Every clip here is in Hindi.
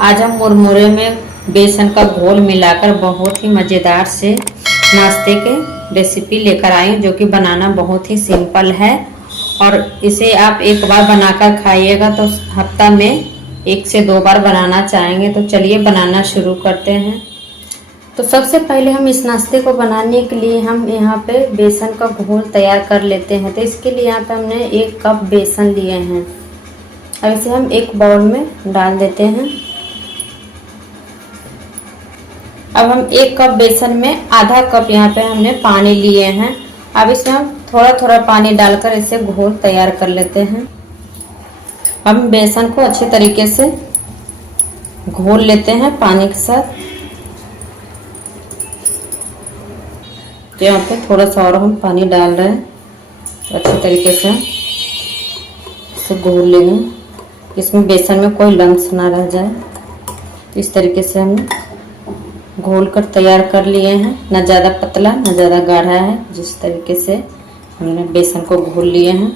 आज हम मुरमुरे में बेसन का घोल मिलाकर बहुत ही मज़ेदार से नाश्ते के रेसिपी लेकर आए जो कि बनाना बहुत ही सिंपल है। और इसे आप एक बार बनाकर खाइएगा तो हफ्ता में 1 से 2 बार बनाना चाहेंगे। तो चलिए बनाना शुरू करते हैं। तो सबसे पहले हम इस नाश्ते को बनाने के लिए हम यहाँ पे बेसन का घोल तैयार कर लेते हैं। तो इसके लिए यहाँ पे हमने 1 कप बेसन लिए हैं। अब इसे हम एक बाउल में डाल देते हैं। अब हम 1 कप बेसन में आधा कप यहाँ पे हमने पानी लिए हैं। अब इसमें हम थोड़ा थोड़ा पानी डालकर इसे घोल तैयार कर लेते हैं। हम बेसन को अच्छे तरीके से घोल लेते हैं पानी के साथ। तो यहाँ पे थोड़ा सा और हम पानी डाल रहे हैं, अच्छे तरीके से इसे घोल लेंगे, इसमें बेसन में कोई लम्स ना रह जाए। इस तरीके से हमने घोल कर तैयार कर लिए हैं। ना ज़्यादा पतला ना ज़्यादा गाढ़ा है, जिस तरीके से हमने बेसन को घोल लिए हैं।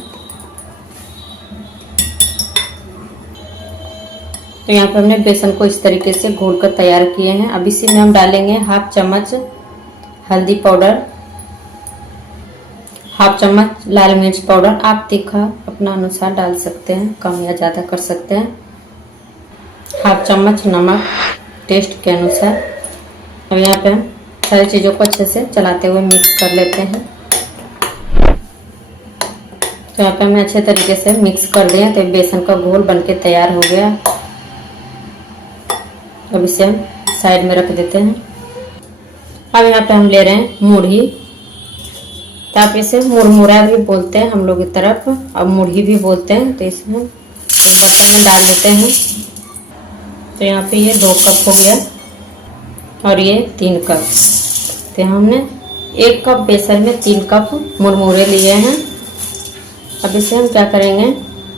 तो यहाँ पर हमने बेसन को इस तरीके से घोल कर तैयार किए हैं। अब इसी में हम डालेंगे 1/2 चम्मच हल्दी पाउडर, 1/2 चम्मच लाल मिर्च पाउडर। आप तीखा अपना अनुसार डाल सकते हैं, कम या ज़्यादा कर सकते हैं। 1/2 चम्मच नमक टेस्ट के अनुसार। अब यहाँ पे हम सारी चीज़ों को अच्छे से चलाते हुए मिक्स कर लेते हैं। तो यहाँ पे हमने अच्छे तरीके से मिक्स कर दिया। तो बेसन का घोल बनके तैयार हो गया। अब इसे हम साइड में रख देते हैं। अब यहाँ पे हम ले रहे हैं मुरही। तो आप इसे मुरमुरा भी बोलते हैं हम लोग की तरफ, अब मुरही भी बोलते हैं। तो इसमें बर्तन में डाल देते हैं। तो यहाँ पे ये 2 कप हो गया और ये 3 कप। तो हमने 1 कप बेसन में 3 कप मुरमुरे लिए हैं। अब इसे हम क्या करेंगे,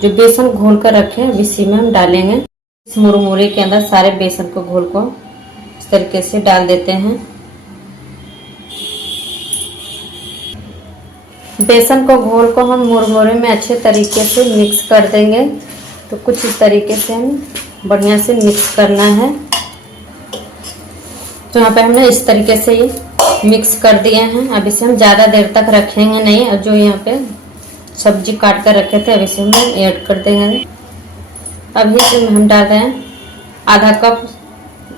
जो बेसन घोल कर रखे हैं इसी में हम डालेंगे। इस मुरमुरे के अंदर सारे बेसन को घोल को इस तरीके से डाल देते हैं। बेसन को घोल को हम मुरमुरे में अच्छे तरीके से मिक्स कर देंगे। तो कुछ इस तरीके से हम बढ़िया से मिक्स करना है। तो यहाँ पे हमने इस तरीके से ये मिक्स कर दिए हैं। अब इसे हम ज़्यादा देर तक रखेंगे नहीं। और जो यहाँ पे सब्जी काट कर रखे थे अब इसे हम ऐड कर देंगे। अब इसमें हम डाल रहे हैं आधा कप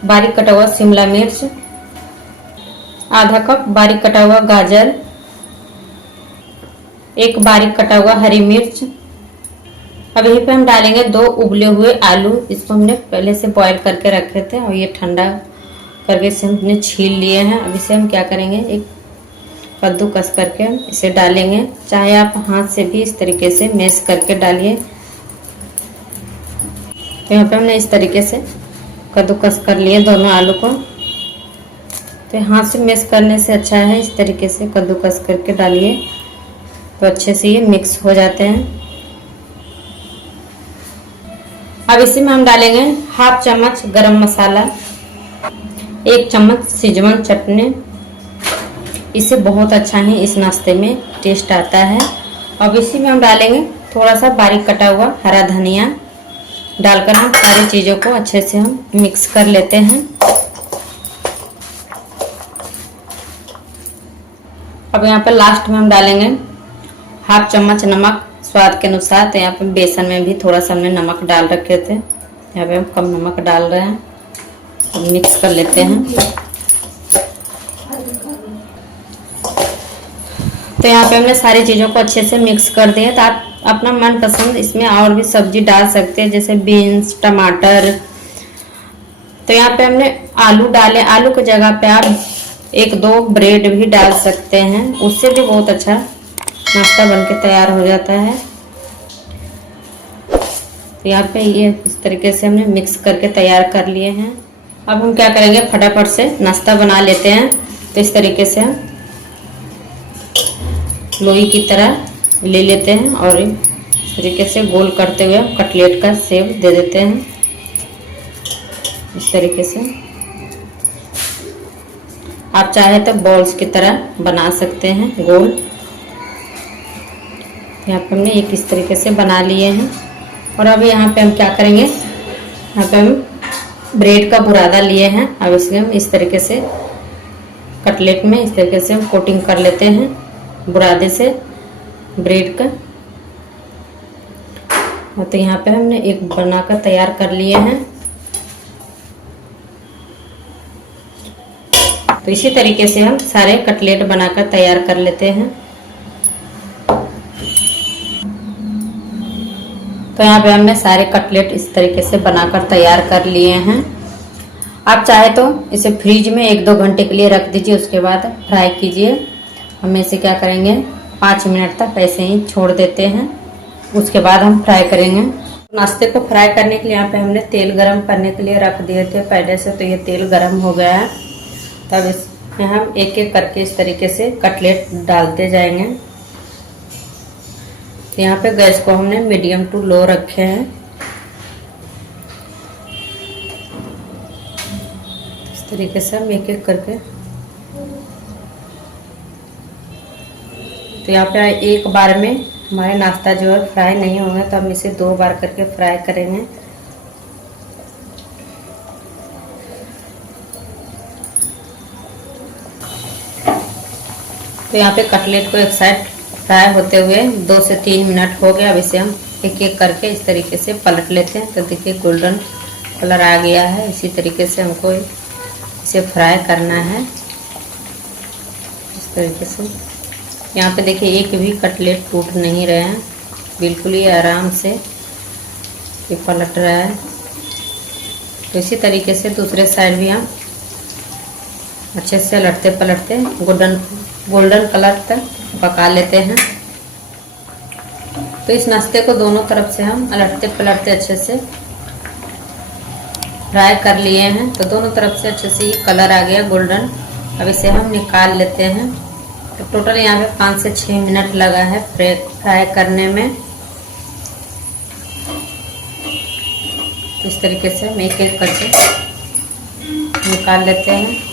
बारीक कटा हुआ शिमला मिर्च, आधा कप बारीक कटा हुआ गाजर, 1 बारीक कटा हुआ हरी मिर्च। अब यहीं पे हम डालेंगे 2 उबले हुए आलू। इसको हमने पहले से बॉईल करके रखे थे और ये ठंडा करके इसे हमने छील लिए हैं। अब इसे हम क्या करेंगे, एक कद्दूकस करके इसे डालेंगे। चाहे आप हाथ से भी इस तरीके से मैश करके डालिए। तो यहाँ पे हमने इस तरीके से कद्दूकस कर लिए दोनों आलू को। तो हाथ से मैश करने से अच्छा है इस तरीके से कद्दूकस करके डालिए, तो अच्छे से ये मिक्स हो जाते हैं। अब इसी में हम डालेंगे 1/2 चम्मच गरम मसाला, 1 चम्मच सिजवान चटनी। इससे बहुत अच्छा ही इस नाश्ते में टेस्ट आता है। अब इसी में हम डालेंगे थोड़ा सा बारीक कटा हुआ हरा धनिया। डालकर हम सारी चीज़ों को अच्छे से हम मिक्स कर लेते हैं। अब यहाँ पर लास्ट में हम डालेंगे 1/2 चम्मच नमक स्वाद के अनुसार। तो यहाँ पे बेसन में भी थोड़ा सा हमने नमक डाल रखे थे, यहाँ पे हम कम नमक डाल रहे हैं। अब मिक्स कर लेते हैं। तो यहाँ पे हमने सारी चीज़ों को अच्छे से मिक्स कर दिया। तो आप अपना मनपसंद इसमें और भी सब्जी डाल सकते हैं, जैसे बीन्स, टमाटर। तो यहाँ पे हमने आलू डाले। आलू की जगह पे आप 1-2 ब्रेड भी डाल सकते हैं, उससे भी बहुत अच्छा नाश्ता बनके तैयार हो जाता है। तो यहाँ पे ये इस तरीके से हमने मिक्स करके तैयार कर लिए हैं। अब हम क्या करेंगे, फटाफट से नाश्ता बना लेते हैं। तो इस तरीके से हम लोई की तरह ले लेते हैं और इस तरीके से गोल करते हुए कटलेट का शेप दे देते हैं। इस तरीके से आप चाहे तो बॉल्स की तरह बना सकते हैं गोल। यहाँ पे हमने एक इस तरीके से बना लिए हैं। और अब यहाँ पे हम क्या करेंगे, यहाँ पे हम ब्रेड का बुरादा लिए हैं। अब इसे हम इस तरीके से कटलेट में इस तरीके से हम कोटिंग कर लेते हैं बुरादे से ब्रेड का। तो यहाँ पे हमने एक बनाकर तैयार कर लिए हैं। तो इसी तरीके से हम सारे कटलेट बनाकर तैयार कर लेते हैं। तो यहाँ पे हमने सारे कटलेट इस तरीके से बनाकर तैयार कर लिए हैं। आप चाहे तो इसे फ्रीज में 1-2 घंटे के लिए रख दीजिए, उसके बाद फ्राई कीजिए। हम इसे क्या करेंगे 5 मिनट तक ऐसे ही छोड़ देते हैं, उसके बाद हम फ्राई करेंगे। नाश्ते को फ्राई करने के लिए यहाँ पे हमने तेल गरम करने के लिए रख दिए थे पहले से, तो ये तेल गरम हो गया है। तब इसमें हम एक एक करके इस तरीके से कटलेट डालते जाएंगे। तो यहाँ पे गैस को हमने मीडियम टू लो रखे हैं। इस तरीके से हम एक एक करके, तो यहाँ पे एक बार में हमारे नाश्ता जो है फ्राई नहीं होगा, तो हम इसे 2 बार करके फ्राई करेंगे। तो यहाँ पे कटलेट को एक साइड फ्राई होते हुए 2 से 3 मिनट हो गया। अब इसे हम एक एक करके इस तरीके से पलट लेते हैं। तो देखिए गोल्डन कलर आ गया है। इसी तरीके से हमको इसे फ्राई करना है इस तरीके से। यहाँ पे देखिए एक भी कटलेट टूट नहीं रहे हैं, बिल्कुल ही आराम से ये पलट रहा है। तो इसी तरीके से दूसरे साइड भी हम अच्छे से लटते पलटते गोल्डन कलर तक पका लेते हैं। तो इस नाश्ते को दोनों तरफ से हम लटते पलटते अच्छे से फ्राई कर लिए हैं। तो दोनों तरफ से अच्छे से ये कलर आ गया गोल्डन। अब इसे हम निकाल लेते हैं। तो टोटल यहाँ पे 5 से 6 मिनट लगा है फ्राई करने में। इस तरीके से हम एक एक करके निकाल लेते हैं।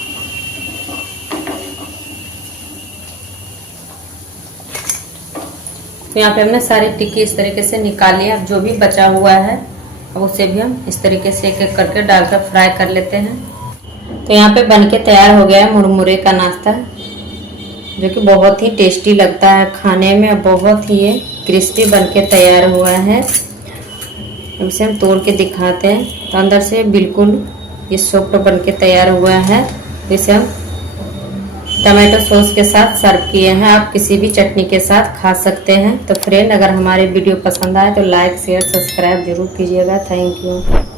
तो यहाँ पे हमने सारी टिक्की इस तरीके से निकाल लिया। अब जो भी बचा हुआ है अब उसे भी हम इस तरीके से एक एक करके डालकर फ्राई कर लेते हैं। तो यहाँ पे बनके तैयार हो गया है मुरमुरे का नाश्ता, जो कि बहुत ही टेस्टी लगता है खाने में। बहुत ही ये क्रिस्पी बनके तैयार हुआ है। अब इसे हम तोड़ के दिखाते हैं। तो अंदर से बिल्कुल ये सॉफ्ट बनके तैयार हुआ है। इसे हम टमाटो सॉस के साथ सर्व किए हैं। आप किसी भी चटनी के साथ खा सकते हैं। तो फ्रेंड, अगर हमारे वीडियो पसंद आए तो लाइक शेयर सब्सक्राइब जरूर कीजिएगा। Thank you.